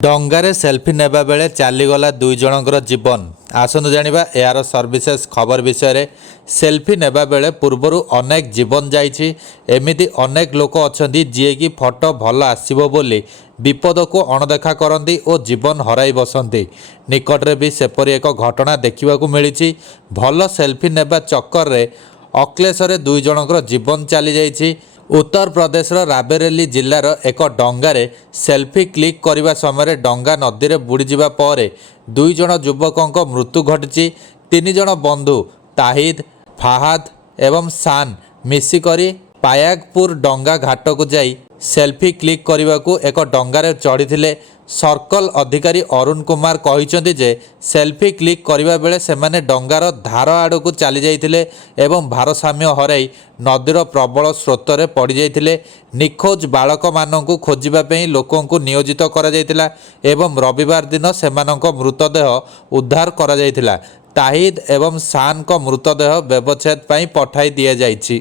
ଡଙ୍ଗାରେ ସେଲ୍ଫି ନେବା ବେଳେ ଚାଲିଗଲା ଦୁଇ ଜଣଙ୍କର ଜୀବନ। ଆସନ୍ତୁ ଜାଣିବା ଏହାର ସର୍ଭିସେସ୍ ଖବର ବିଷୟରେ। ସେଲ୍ଫି ନେବା ବେଳେ ପୂର୍ବରୁ ଅନେକ ଜୀବନ ଯାଇଛି। ଏମିତି ଅନେକ ଲୋକ ଅଛନ୍ତି ଯିଏକି ଫଟୋ ଭଲ ଆସିବ ବୋଲି ବିପଦକୁ ଅଣଦେଖା କରନ୍ତି ଓ ଜୀବନ ହରାଇ ବସନ୍ତି। ନିକଟରେ ବି ସେପରି ଏକ ଘଟଣା ଦେଖିବାକୁ ମିଳିଛି। ଭଲ ସେଲ୍ଫି ନେବା ଚକ୍କରରେ ଅକ୍ଲେଶରେ ଦୁଇ ଜଣଙ୍କର ଜୀବନ ଚାଲିଯାଇଛି। ଉତ୍ତରପ୍ରଦେଶର ରାବେରେଲି ଜିଲ୍ଲାର ଏକ ଡଙ୍ଗାରେ ସେଲ୍ଫି କ୍ଲିକ୍ କରିବା ସମୟରେ ଡଙ୍ଗା ନଦୀରେ ବୁଡ଼ିଯିବା ପରେ ଦୁଇ ଜଣ ଯୁବକଙ୍କ ମୃତ୍ୟୁ ଘଟିଛି। ତିନି ଜଣ ବନ୍ଧୁ ତାହିଦ, ଫାହାଦ ଏବଂ ସାନ୍ ମିଶିକରି ପାୟାଗପୁର ଡଙ୍ଗା ଘାଟକୁ ଯାଇ ସେଲ୍ଫି କ୍ଲିକ୍ କରିବାକୁ ଏକ ଡଙ୍ଗାରେ ଚଢ଼ିଥିଲେ। ସର୍କଲ ଅଧିକାରୀ ଅରୁଣ କୁମାର କହିଛନ୍ତି ଯେ ସେଲ୍ଫି କ୍ଲିକ୍ କରିବା ବେଳେ ସେମାନେ ଡଙ୍ଗାର ଧାର ଆଡ଼କୁ ଚାଲିଯାଇଥିଲେ ଏବଂ ଭାରସାମ୍ୟ ହରାଇ ନଦୀର ପ୍ରବଳ ସ୍ରୋତରେ ପଡ଼ିଯାଇଥିଲେ। ନିଖୋଜ ବାଳକମାନଙ୍କୁ ଖୋଜିବା ପାଇଁ ଲୋକଙ୍କୁ ନିୟୋଜିତ କରାଯାଇଥିଲା ଏବଂ ରବିବାର ଦିନ ସେମାନଙ୍କ ମୃତଦେହ ଉଦ୍ଧାର କରାଯାଇଥିଲା। ତାହିଦ ଏବଂ ସାନ୍ଙ୍କ ମୃତଦେହ ବ୍ୟବଚ୍ଛେଦ ପାଇଁ ପଠାଇ ଦିଆଯାଇଛି।